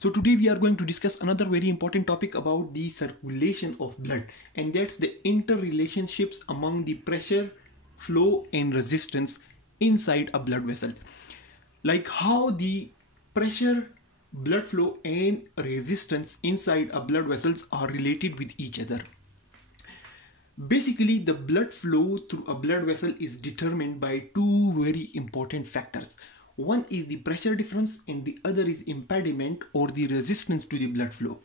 So today we are going to discuss another very important topic about the circulation of blood, and that's the interrelationships among the pressure, flow and resistance inside a blood vessel. Like how the pressure, blood flow and resistance inside a blood vessels are related with each other. Basically, the blood flow through a blood vessel is determined by two very important factors. One is the pressure difference and the other is impediment or the resistance to the blood flow.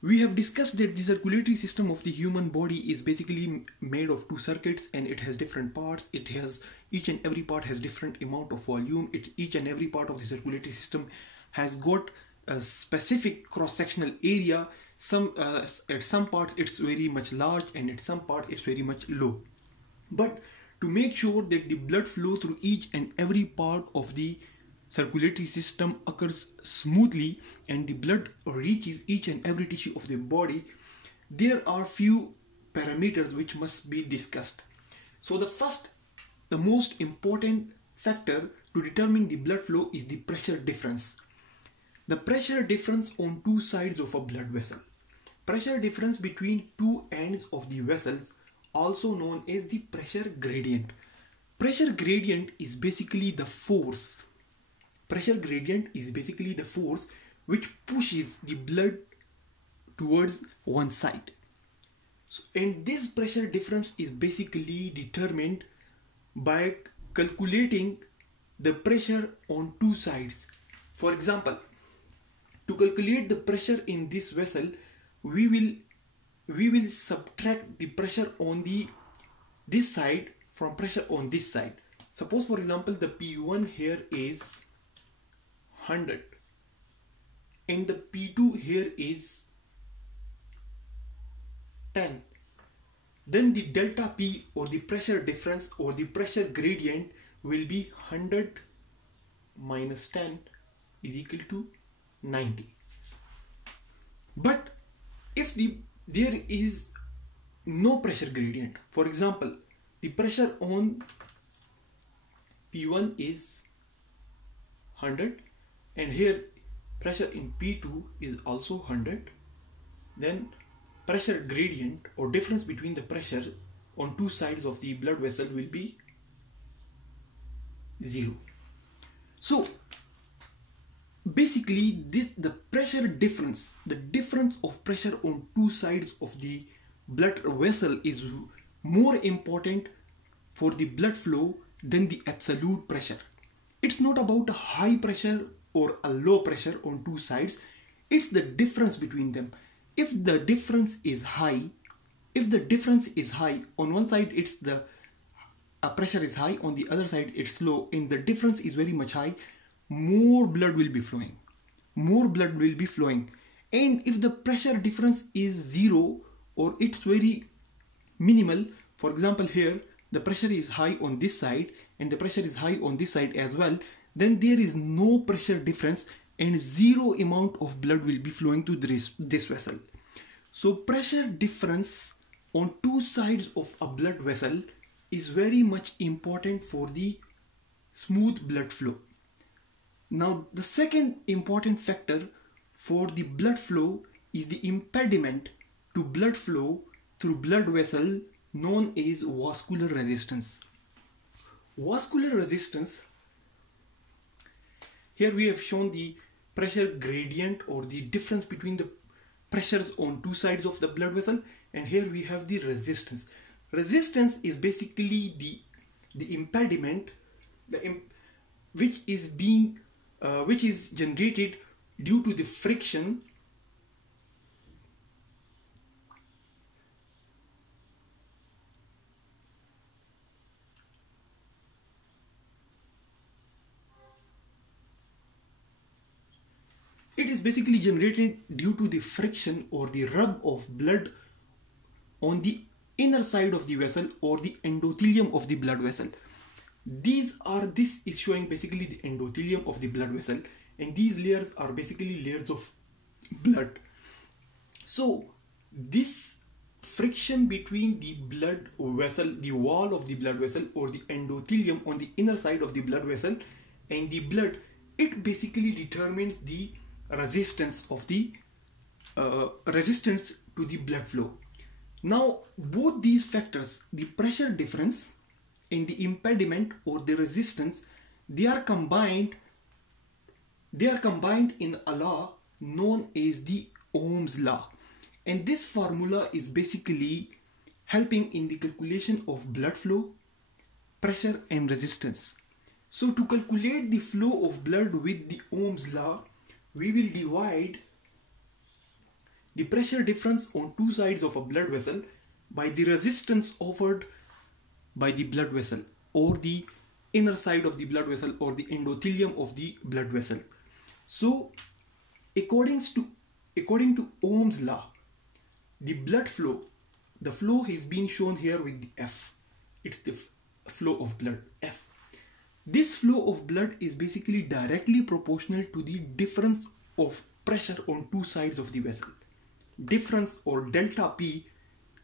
We have discussed that the circulatory system of the human body is basically made of two circuits and it has different parts. Each and every part has different amount of volume. Each and every part of the circulatory system has got a specific cross-sectional area. At some parts it's very much large and at some parts it's very much low. But to make sure that the blood flow through each and every part of the circulatory system occurs smoothly and the blood reaches each and every tissue of the body, there are few parameters which must be discussed. So the most important factor to determine the blood flow is the pressure difference. The pressure difference on two sides of a blood vessel. Pressure difference between two ends of the vessels, also known as the pressure gradient. Pressure gradient is basically the force. Pressure gradient is basically the force which pushes the blood towards one side. And this pressure difference is basically determined by calculating the pressure on two sides. For example, to calculate the pressure in this vessel, we will subtract the pressure on this side from pressure on this side. Suppose for example the P1 here is 100 and the P2 here is 10. Then the delta P or the pressure difference or the pressure gradient will be 100 minus 10 is equal to 90. But if there is no pressure gradient, for example, the pressure on P1 is 100 and here pressure in P2 is also 100, then pressure gradient or difference between the pressure on two sides of the blood vessel will be 0. So basically the pressure difference, the difference of pressure on two sides of the blood vessel is more important for the blood flow than the absolute pressure. It's not about a high pressure or a low pressure on two sides, it's the difference between them. If the difference is high, on one side it's the pressure is high, on the other side it's low, and the difference is very much high, more blood will be flowing. And if the pressure difference is 0 or it's very minimal, for example here the pressure is high on this side and the pressure is high on this side as well, then there is no pressure difference and 0 amount of blood will be flowing to this vessel. So pressure difference on two sides of a blood vessel is very much important for the smooth blood flow. Now the second important factor for the blood flow is the impediment to blood flow through blood vessel known as vascular resistance. Vascular resistance, here we have shown the pressure gradient or the difference between the pressures on two sides of the blood vessel, and here we have the resistance. Resistance is basically the impediment which is generated due to the friction or the rub of blood on the inner side of the vessel or the endothelium of the blood vessel. This is showing basically the endothelium of the blood vessel, and these layers are basically layers of blood. So this friction between the blood vessel, the wall of the blood vessel or the endothelium on the inner side of the blood vessel and the blood, it basically determines the resistance of the resistance to the blood flow. Now both these factors, the pressure difference and the impediment or the resistance, they are combined in a law known as the Ohm's law, and this formula is basically helping in the calculation of blood flow, pressure and resistance. So to calculate the flow of blood with the Ohm's law, we will divide the pressure difference on two sides of a blood vessel by the resistance offered by the blood vessel, or the inner side of the blood vessel, or the endothelium of the blood vessel. So according to Ohm's law, the blood flow, the flow is being shown here with the F. It's the flow of blood, F. This flow of blood is basically directly proportional to the difference of pressure on two sides of the vessel. Difference, or delta P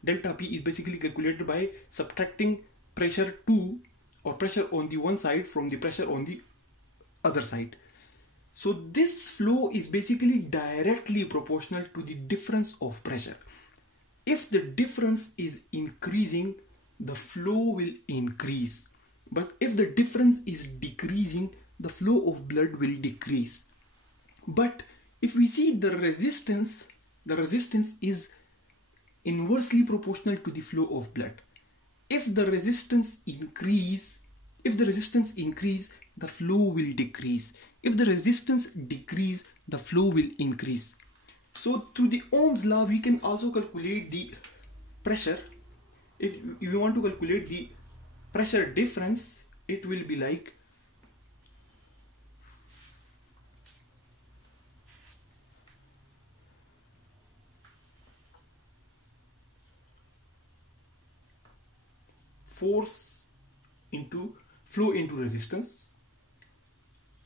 is basically calculated by subtracting pressure on the one side from the pressure on the other side. So this flow is basically directly proportional to the difference of pressure. If the difference is increasing, the flow will increase. But if the difference is decreasing, the flow of blood will decrease. But if we see the resistance is inversely proportional to the flow of blood. If the resistance increase, the flow will decrease. If the resistance decrease, the flow will increase. So through the Ohm's law, we can also calculate the pressure. If you want to calculate the pressure difference, it will be like force into flow into resistance.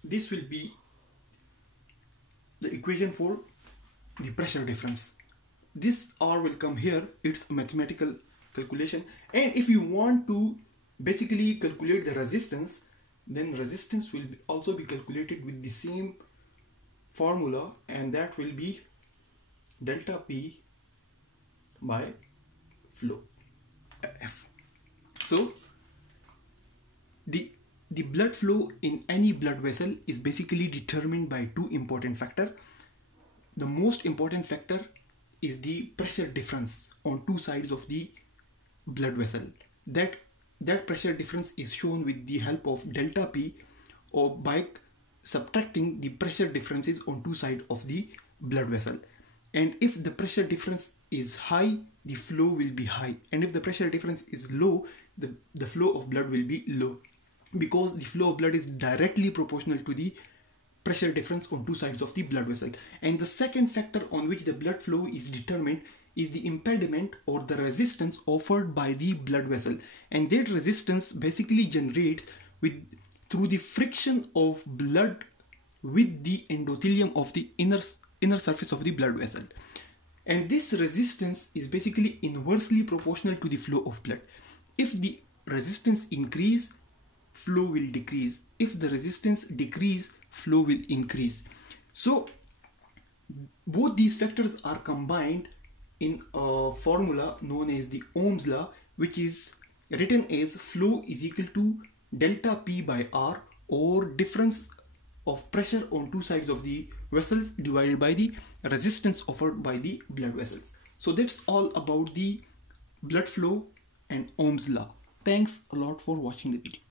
This will be the equation for the pressure difference. This R will come here. It's a mathematical calculation. And if you want to basically calculate the resistance, then resistance will also be calculated with the same formula, and that will be delta P by flow, F. So the blood flow in any blood vessel is basically determined by two important factors. The most important factor is the pressure difference on two sides of the blood vessel. That pressure difference is shown with the help of delta P, or by subtracting the pressure differences on two sides of the blood vessel. And if the pressure difference is high, the flow will be high, and if the pressure difference is low, the flow of blood will be low, because the flow of blood is directly proportional to the pressure difference on two sides of the blood vessel. And the second factor on which the blood flow is determined is the impediment, or the resistance offered by the blood vessel, and that resistance basically generates through the friction of blood with the endothelium of the inner surface of the blood vessel. And this resistance is basically inversely proportional to the flow of blood. If the resistance increase, flow will decrease. If the resistance decrease, flow will increase. So both these factors are combined in a formula known as the Ohm's law, which is written as flow is equal to delta P by R, or difference of pressure on two sides of the vessels divided by the resistance offered by the blood vessels. So that's all about the blood flow and Ohm's law. Thanks a lot for watching the video.